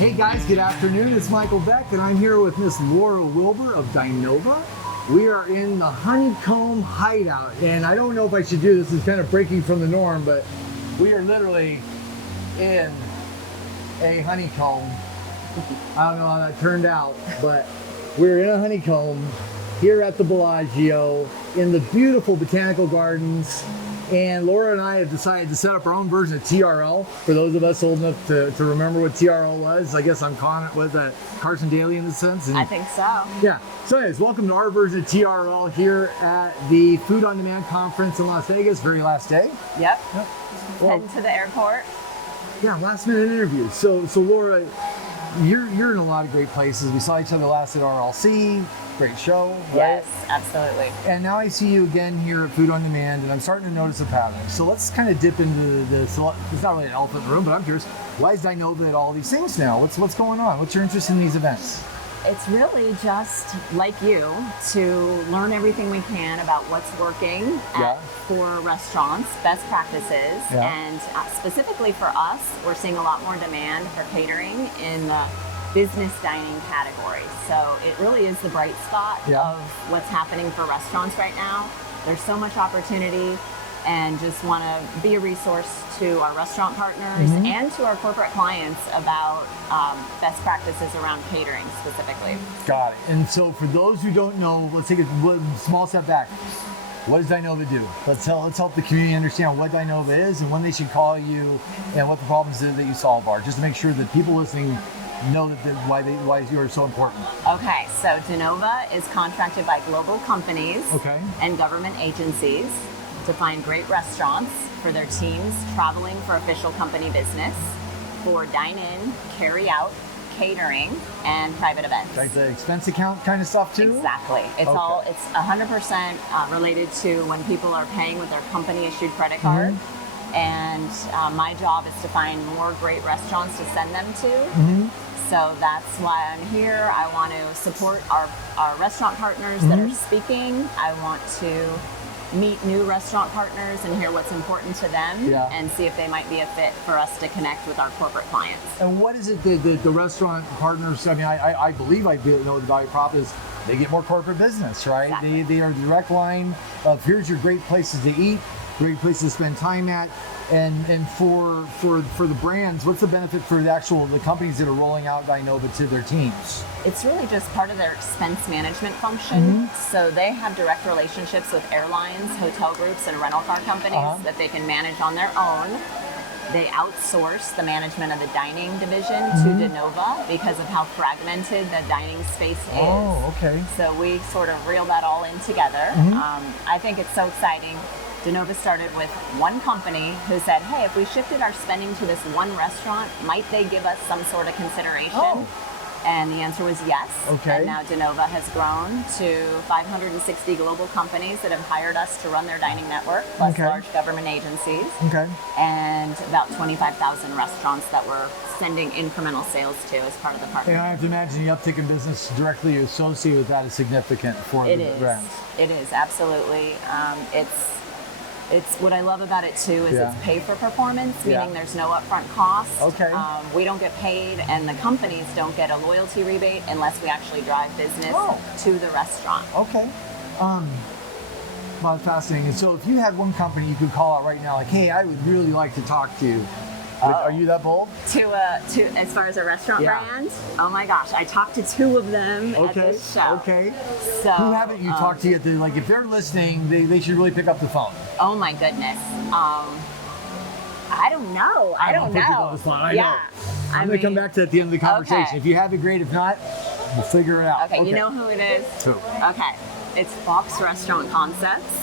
Hey guys, good afternoon. It's Michael Beck, and I'm here with Miss Laura Wilbur of Dinova. We are in the Honeycomb Hideout, and I don't know if I should do this. It's kind of breaking from the norm, but we are literally in a honeycomb. I don't know how that turned out, but we're in a honeycomb here at the Bellagio in the beautiful botanical gardens. And Laura and I have decided to set up our own version of TRL. For those of us old enough to remember what TRL was, I guess I'm calling it with Carson Daly in this sense. And I think so. yeah. So anyways, welcome to our version of TRL here at the Food on Demand Conference in Las Vegas, very last day. Yep. Well, Heading to the airport. yeah, last minute interview. So Laura, you're in a lot of great places. We saw each other last at RLC. Great show, right? Yes, absolutely. And now I see you again here at Food on Demand, and I'm starting to notice a pattern. So let's kind of dip into so it's not really an elephant in the room, but I'm curious, why is Dinova at all these things now? What's going on? What's your interest in these events? It's really just like you to learn everything we can about what's working for restaurants, best practices, and specifically for us, we're seeing a lot more demand for catering in the business dining category. So it really is the bright spot of what's happening for restaurants right now. There's so much opportunity, and just want to be a resource to our restaurant partners and to our corporate clients about best practices around catering specifically. Got it. And so for those who don't know, let's take a small step back. What does Dinova do? Let's help the community understand what Dinova is and when they should call you and what the problems that you solve are, just to make sure that people listening know why you are so important. Okay, so Dinova is contracted by global companies and government agencies to find great restaurants for their teams traveling for official company business, for dine-in, carry-out, catering, and private events. Like the expense account kind of stuff too? Exactly. It's it's 100% related to when people are paying with their company-issued credit card. And my job is to find more great restaurants to send them to. So that's why I'm here. I want to support our restaurant partners that are speaking. I want to meet new restaurant partners and hear what's important to them and see if they might be a fit for us to connect with our corporate clients. And what is it that the restaurant partners, I mean, I believe I know the value prop is they get more corporate business, right? Exactly. They are the direct line of here's your great places to eat, great places to spend time at, and for the brands, what's the benefit for the companies that are rolling out Dinova to their teams? It's really just part of their expense management function. So they have direct relationships with airlines, hotel groups, and rental car companies that they can manage on their own. They outsource the management of the dining division to Dinova because of how fragmented the dining space is. Oh, okay. So we sort of reel that all in together. I think it's so exciting. Dinova started with one company who said, hey, if we shifted our spending to this one restaurant, might they give us some sort of consideration? And the answer was yes. And now Dinova has grown to 560 global companies that have hired us to run their dining network, plus large government agencies, and about 25,000 restaurants that we're sending incremental sales to as part of the partnership. And I have to imagine the uptick in business directly associated with that is significant for the brands. It is, absolutely. It's what I love about it too is it's pay for performance, meaning there's no upfront cost. We don't get paid, and the companies don't get a loyalty rebate unless we actually drive business to the restaurant. Well, fascinating. And so if you had one company you could call out right now, like, hey, I would really like to talk to you. Are you that bold? To as far as a restaurant brand? Oh my gosh, I talked to two of them at this show. So who haven't you talked to yet? Like, if they're listening, they should really pick up the phone. Oh my goodness. I don't know. I don't know. I know. I'm going to come back to that at the end of the conversation. If you have it, great. If not, we'll figure it out. Okay, you know who it is? Who? Okay, it's Fox Restaurant Concepts.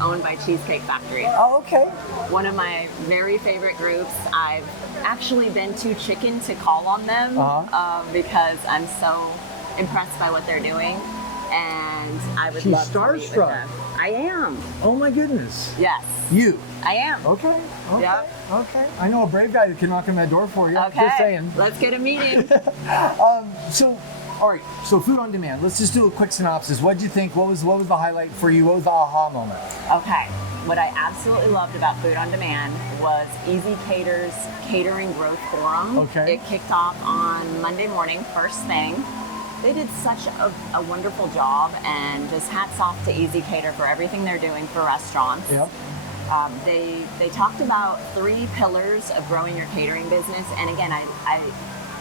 Owned by Cheesecake Factory. One of my very favorite groups. I've actually been too chicken to call on them because I'm so impressed by what they're doing, and I would love to meet with them. I am. Oh my goodness. Yes. You. I am. Okay. Yep. Okay. I know a brave guy that can knock on that door for you. Okay. Just saying. Let's get a meeting. All right, so Food on Demand. Let's just do a quick synopsis. What did you think? What was the highlight for you? What was the aha moment? Okay. what I absolutely loved about Food on Demand was Easy Cater's Catering Growth Forum. Okay. It kicked off on Monday morning, first thing. They did such a wonderful job, and just hats off to Easy Cater for everything they're doing for restaurants. Yep. They talked about 3 pillars of growing your catering business, and again, I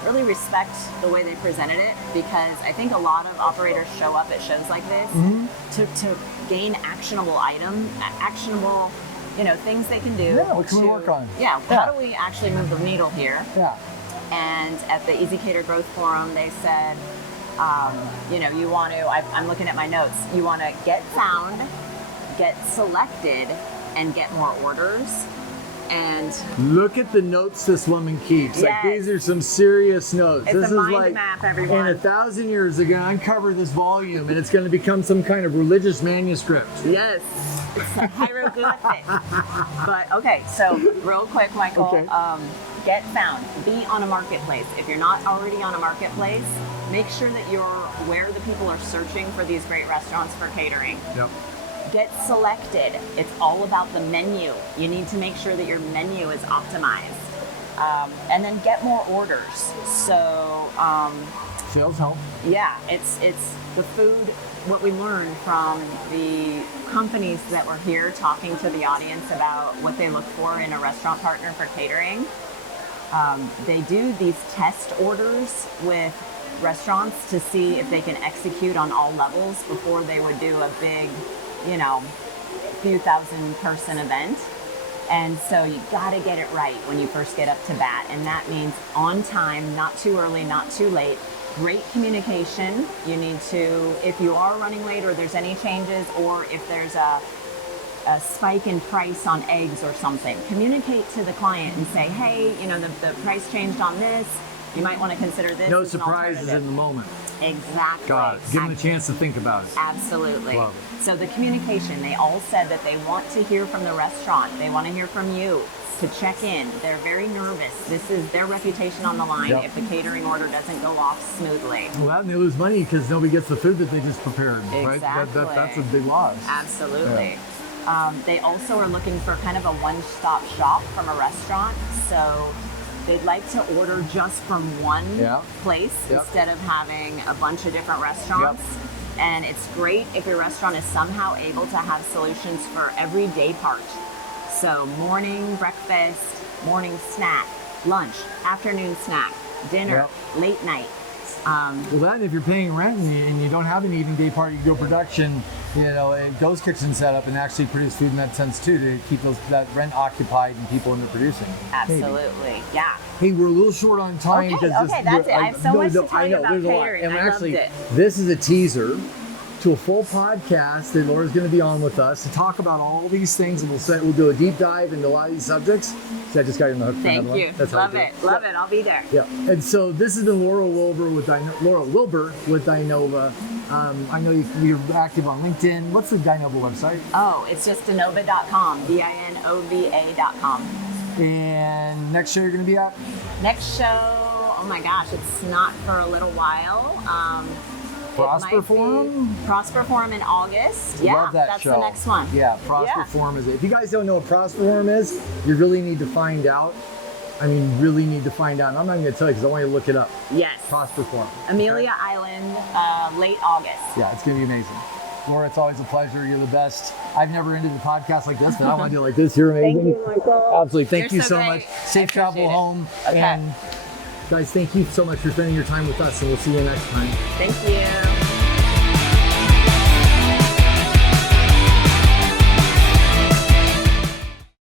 really respect the way they presented it, because I think a lot of operators show up at shows like this to gain actionable things they can do. Yeah, what can we work on? Yeah, how do we actually move the needle here? Yeah. And at the Easy Cater Growth Forum, they said, you want to, I'm looking at my notes, you want to get found, get selected, and get more orders. And look at the notes this woman keeps. Yes. Like, these are some serious notes. It's this a is mind like, map, everyone. In 1,000 years, they're going to uncover this volume, and it's going to become some kind of religious manuscript. Yes, it's a hieroglyphic. But okay, so real quick, Michael, Okay. Get found. Be on a marketplace. If you're not already on a marketplace, make sure that you're where the people are searching for these great restaurants for catering. Yep. Get selected. It's all about the menu. You need to make sure that your menu is optimized. And then get more orders. So Sales help. yeah, it's the food. What we learned from the companies that were here talking to the audience about what they look for in a restaurant partner for catering. They do these test orders with restaurants to see if they can execute on all levels before they would do a big, few thousand person event. And so you got to get it right when you first get up to bat. And that means on time, not too early, not too late. Great communication. You need to, if you are running late or there's any changes, or if there's a spike in price on eggs or something, communicate to the client and say, hey, the price changed on this. You might want to consider this. No as an surprises alternative. in the moment. Exactly. Got it. Give them a chance to think about it. Absolutely. Love it. So the communication, they all said that they want to hear from the restaurant. They want to hear from you to check in. They're very nervous. This is their reputation on the line if the catering order doesn't go off smoothly. Well, and they lose money because nobody gets the food that they just prepared. Exactly. Right? That's a big loss. Absolutely. Yeah. They also are looking for kind of a one-stop shop from a restaurant. So they'd like to order just from one place instead of having a bunch of different restaurants. And it's great if your restaurant is somehow able to have solutions for every day part. So morning breakfast, morning snack, lunch, afternoon snack, dinner, late night. Well, then if you're paying rent and you don't have an evening day part, you can go production, ghost kitchen set up and actually produce food in that sense too, to keep that rent occupied and people in the producing. Absolutely, yeah. Hey, we're a little short on time. Okay, that's it. I have so much to tell you about catering. And I actually, loved it. this is a teaser to a full podcast that Laura's going to be on with us to talk about all these things, and we'll do a deep dive into a lot of these subjects. So I just got you on the hook for Thank another you. one. That's Love it. Love it. I'll be there. Yeah. And so this has been Laura Wilbur with Dinova. I know you're active on LinkedIn. What's the Dinova website? Oh, it's just Dinova.com. Dinova.com. And next show you're going to be at? Next show, oh my gosh, it's not for a little while. Prosper Forum? Prosper Forum in August. Yeah, love that that's show. The next one. Yeah, Prosper Forum is it. If you guys don't know what Prosper Forum is, you really need to find out. Really need to find out. And I'm not going to tell you because I want you to look it up. Yes. Prosper Forum. Amelia Island, late August. Yeah, it's going to be amazing. Laura, it's always a pleasure. You're the best. I've never ended a podcast like this, but I want to do it like this. You're amazing. Thank you, Michael. Absolutely. Thank you You're so much. Safe travel home. Okay. And guys, thank you so much for spending your time with us, and we'll see you next time. Thank you.